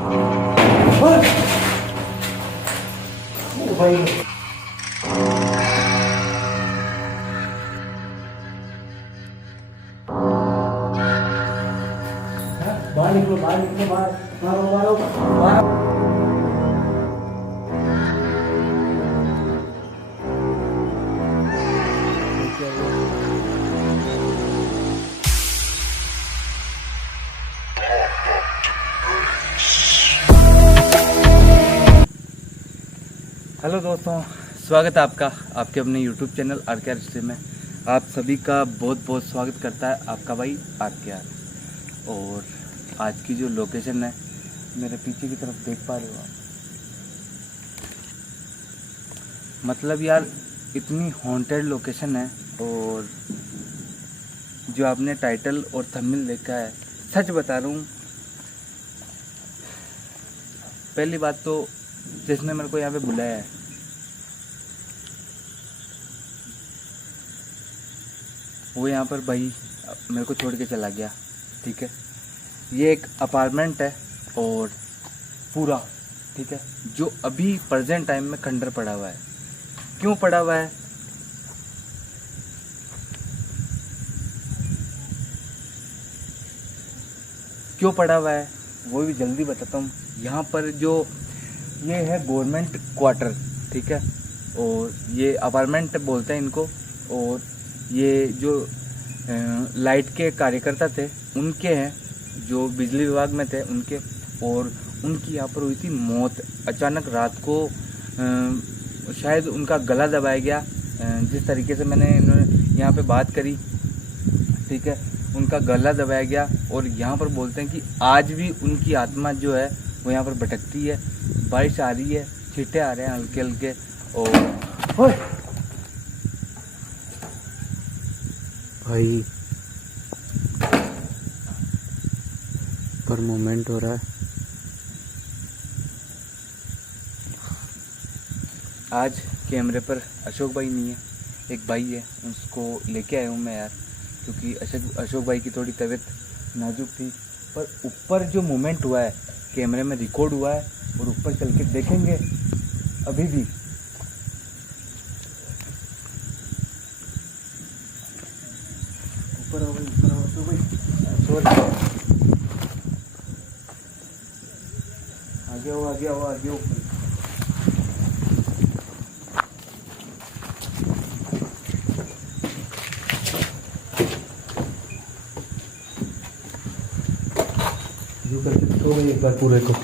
भाई बाहर निकलो, बाहर निकलो, बाहर मारो मारो मारो। हेलो दोस्तों, स्वागत है आपका आपके अपने YouTube चैनल आर के आर स्ट्रीम में। आप सभी का बहुत बहुत स्वागत करता है आपका भाई आर के आर। और आज की जो लोकेशन है, मेरे पीछे की तरफ देख पा रहे हो आप, मतलब यार इतनी हॉन्टेड लोकेशन है। और जो आपने टाइटल और थंबनेल देखा है, सच बता रहा हूँ, पहली बात तो जिसने मेरे को यहाँ पे बुलाया है, वो यहाँ पर भाई मेरे को छोड़ के चला गया। ठीक है, ये एक अपार्टमेंट है और पूरा, ठीक है, जो अभी प्रेजेंट टाइम में खंडर पड़ा हुआ है। क्यों पड़ा हुआ है? क्यों पड़ा हुआ है वो भी जल्दी बताता हूँ। यहाँ पर जो ये है गवर्नमेंट क्वार्टर, ठीक है, और ये अपार्टमेंट बोलते हैं इनको। और ये जो लाइट के कार्यकर्ता थे उनके हैं, जो बिजली विभाग में थे उनके। और उनकी यहाँ पर हुई थी मौत अचानक रात को। शायद उनका गला दबाया गया, जिस तरीके से मैंने यहाँ पे बात करी, ठीक है, उनका गला दबाया गया। और यहाँ पर बोलते हैं कि आज भी उनकी आत्मा जो है वो यहाँ पर भटकती है। बारिश आ रही है, छींटे आ रहे हैं हल्के हल्के। और भाई पर मोमेंट हो रहा है। आज कैमरे पर अशोक भाई नहीं है, एक भाई है, उसको लेके आया हूँ मैं यार, क्योंकि अशोक भाई की थोड़ी तबीयत नाजुक थी। पर ऊपर जो मोमेंट हुआ है कैमरे में रिकॉर्ड हुआ है, और ऊपर चल के देखेंगे अभी भी। ऊपर हो तो भाई आगे हो, आगे हो, आगे हो। जो करके तो भाई एक बार पूरे को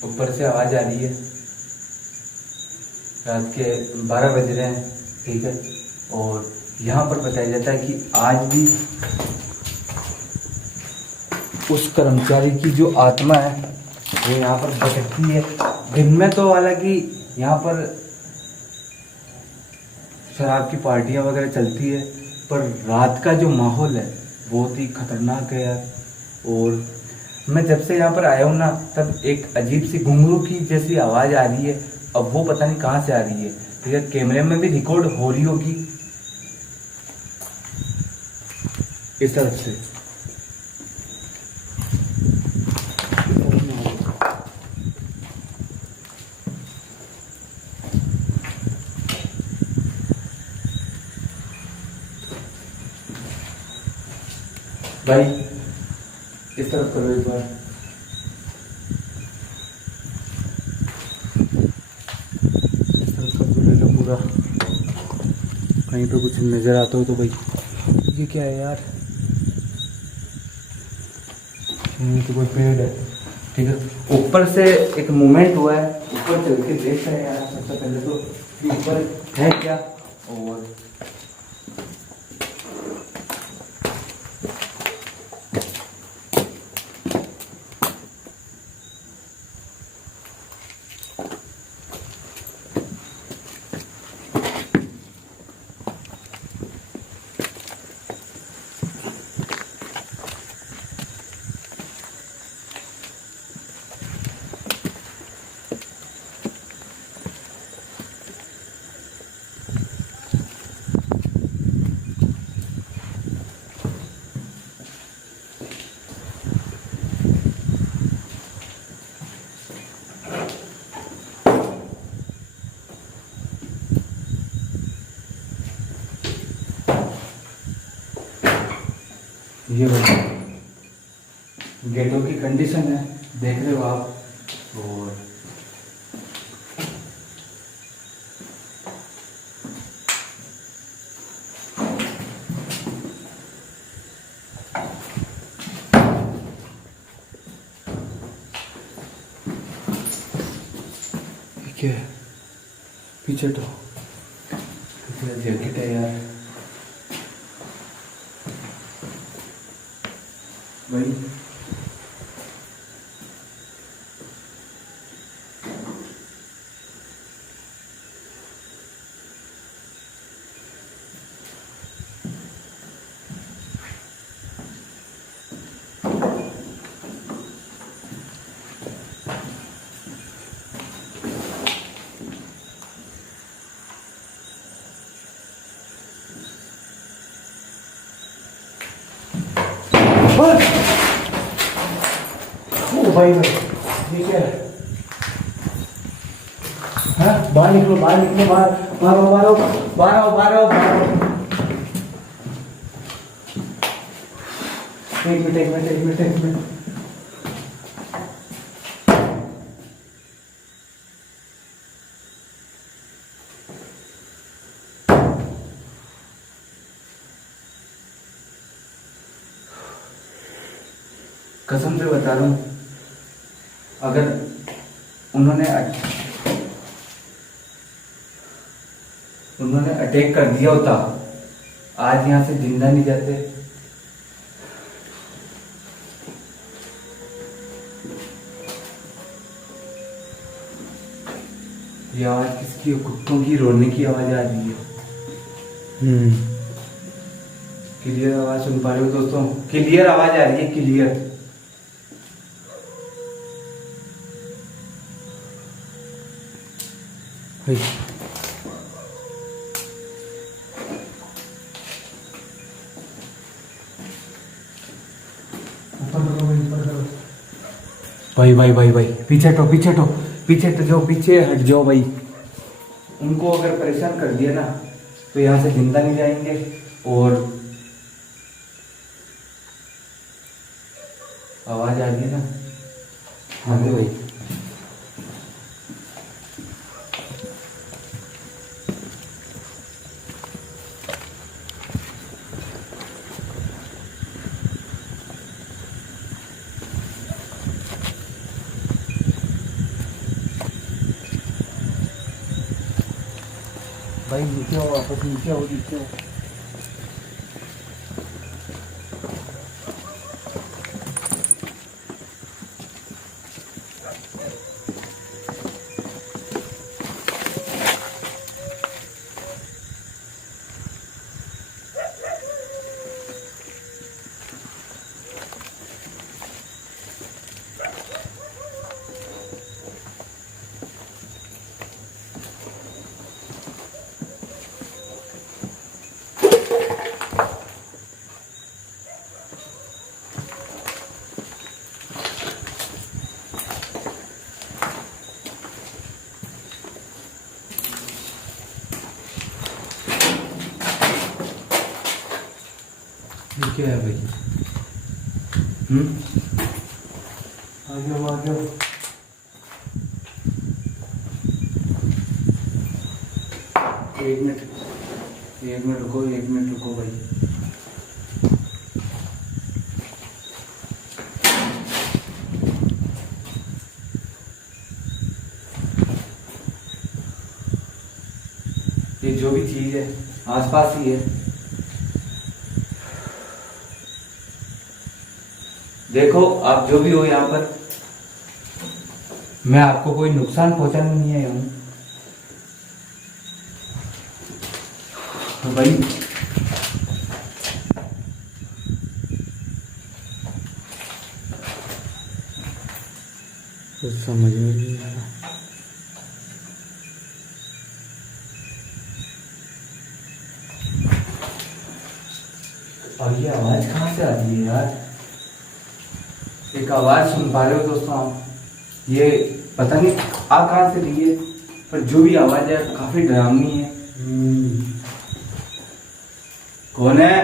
ऊपर से आवाज आ रही है। रात के 12 बज रहे हैं, ठीक है। और यहाँ पर बताया जाता है कि आज भी उस कर्मचारी की जो आत्मा है वो यहाँ पर भटकती है। दिन में तो हालांकि यहाँ पर शराब की पार्टियाँ वगैरह चलती है, पर रात का जो माहौल है बहुत ही खतरनाक है यार। और मैं जब से यहाँ पर आया हूँ ना, तब एक अजीब सी घुंघरू की जैसी आवाज़ आ रही है। अब वो पता नहीं कहाँ से आ रही है, ठीक है, कैमरे में भी रिकॉर्ड हो रही होगी इस तरफ से। भाई इस तरफ करो एक बार। इस तरफ का तो ले लो पूरा, कहीं पे कुछ नजर आता हो तो भाई। ये क्या है यार? ये तो कोई पेड़ है, ठीक है। ऊपर से एक मूवमेंट हुआ है, ऊपर चल के देख रहे हैं यार सबसे पहले तो कि ऊपर है क्या। और ये भाई गेटों की कंडीशन है, देख रहे हो आप। और क्या है पीछे तो जैकेट है यार भाई। ओ भाई भाई, ये क्या है? हाँ, बाहर निकलो, बाहर निकलो, बाहर बाहर आओ, बाहर आओ, बाहर आओ, बाहर आओ, बाहर आओ। एक मिनट, एक मिनट, एक मिनट, एक मिनट। कसम से बता रहा हूँ, अगर उन्होंने अटैक कर दिया होता, आज यहाँ से जिंदा नहीं जाते। ये आवाज किसकी है? कुत्तों की रोने की आवाज आ रही है। क्लियर आवाज सुन पा रहे हो दोस्तों? क्लियर आवाज आ रही है, क्लियर। भाई भाई भाई भाई, पीछे हटो, पीछे हटो, पीछे हट जाओ, पीछे हट जाओ भाई। उनको अगर परेशान कर दिया ना तो यहाँ से जिंदा नहीं जाएंगे। और आवाज आ रही है ना? हाँ तो भाई भाई नीचे आओ, वापस नीचे आओ, नीचे आओ। ये क्या है भाई? आ जाओ, आ जाओ। एक मिनट, एक मिनट रुको, एक मिनट रुको भाई। ये जो भी चीज है आसपास ही है। देखो आप जो भी हो यहाँ पर, मैं आपको कोई नुकसान पहुंचाने नहीं आया हूँ। तो भाई कुछ समझ में नहीं आ रहा। और ये आवाज कहाँ से आ रही है यार? एक आवाज सुन पा रहे हो दोस्तों आप? ये पता नहीं आ कहाँ से रही है, पर जो भी आवाज है काफी डरावनी है। कौन है?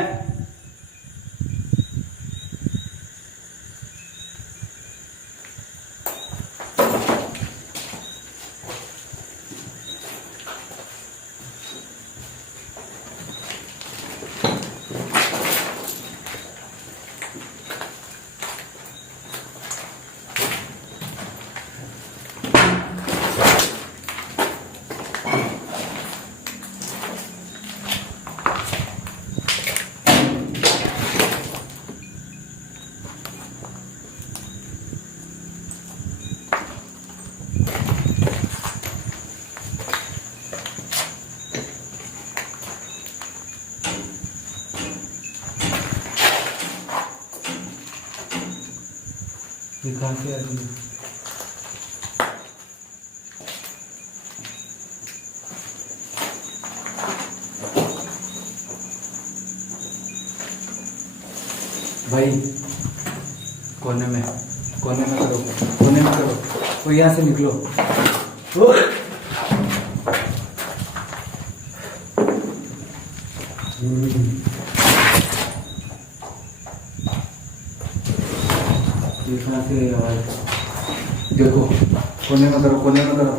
ये कहाँ से आ रही है? भाई कोने में करो, कोने में करो, वो यहाँ से निकलो। ये कहाँ से आवाज? देखो कोने में करो, कोने में करो।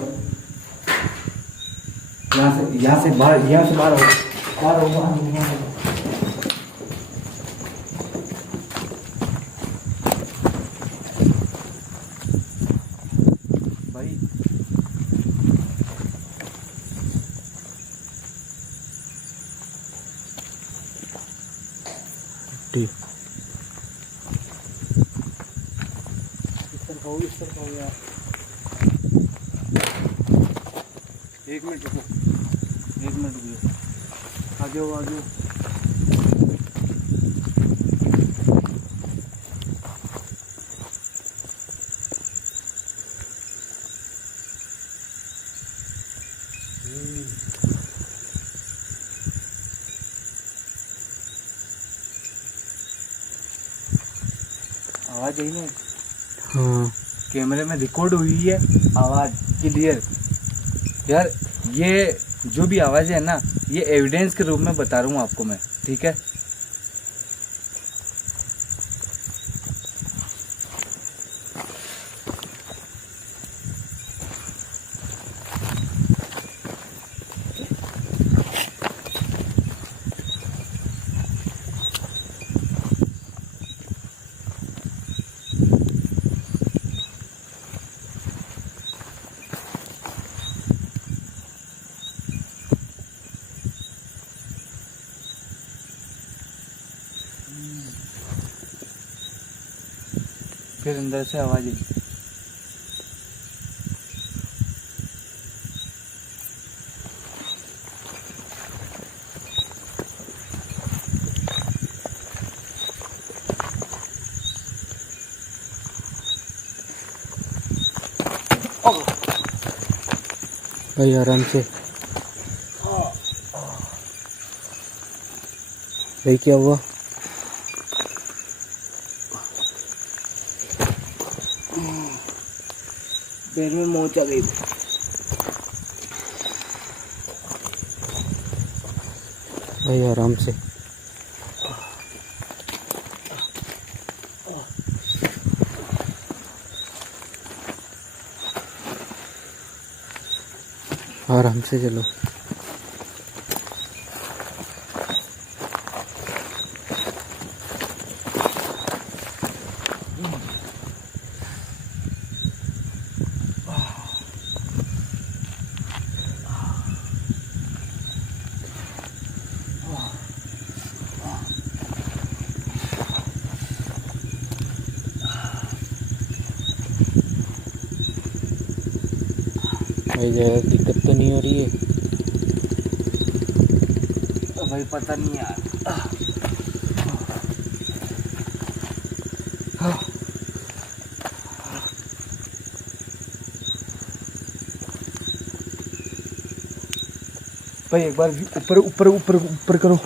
यहाँ से बाहर हो, बाहर हो, बाहर हो। भाई ठीक इस तरफ हो यार। एक मिनट रुको, आ जाओ। आवाज आई ना? हाँ कैमरे में रिकॉर्ड हुई है आवाज क्लियर। यार ये जो भी आवाज है ना, ये एविडेंस के रूप में बता रहा हूँ आपको मैं, ठीक है? फिर अंदर से आवाज आई। भाई आराम से। भाई क्या हुआ? पैर में मोच आ गई। भाई आराम से। आराम से चलो। भाई ज़्यादा दिक्कत तो नहीं हो रही है? भाई पता नहीं यार। भाई एक बार ऊपर करो,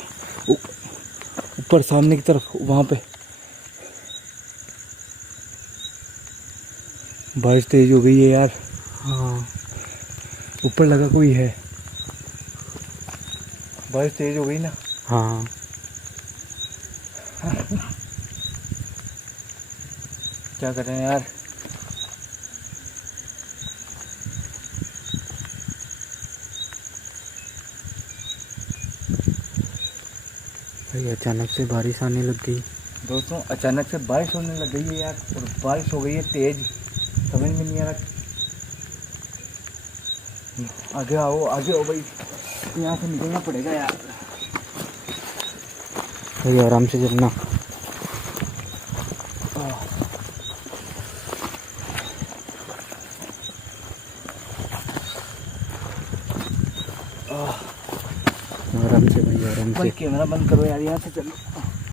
ऊपर सामने की तरफ, वहां पे। बारिश तेज हो गई है यार। हाँ ऊपर लगा कोई है। बारिश तेज हो गई ना। हाँ क्या करें यार? भाई अचानक से बारिश आने लग गई। दोस्तों अचानक से बारिश होने लग गई है यार, और बारिश हो गई है तेज, समझ में नहीं आ रहा। आगे आओ भाई, यहाँ से निकलना पड़ेगा यार। भाई आराम से चलना। आराम से भाई, आराम से। भाई कैमरा बंद करो यार, यहाँ से चलो।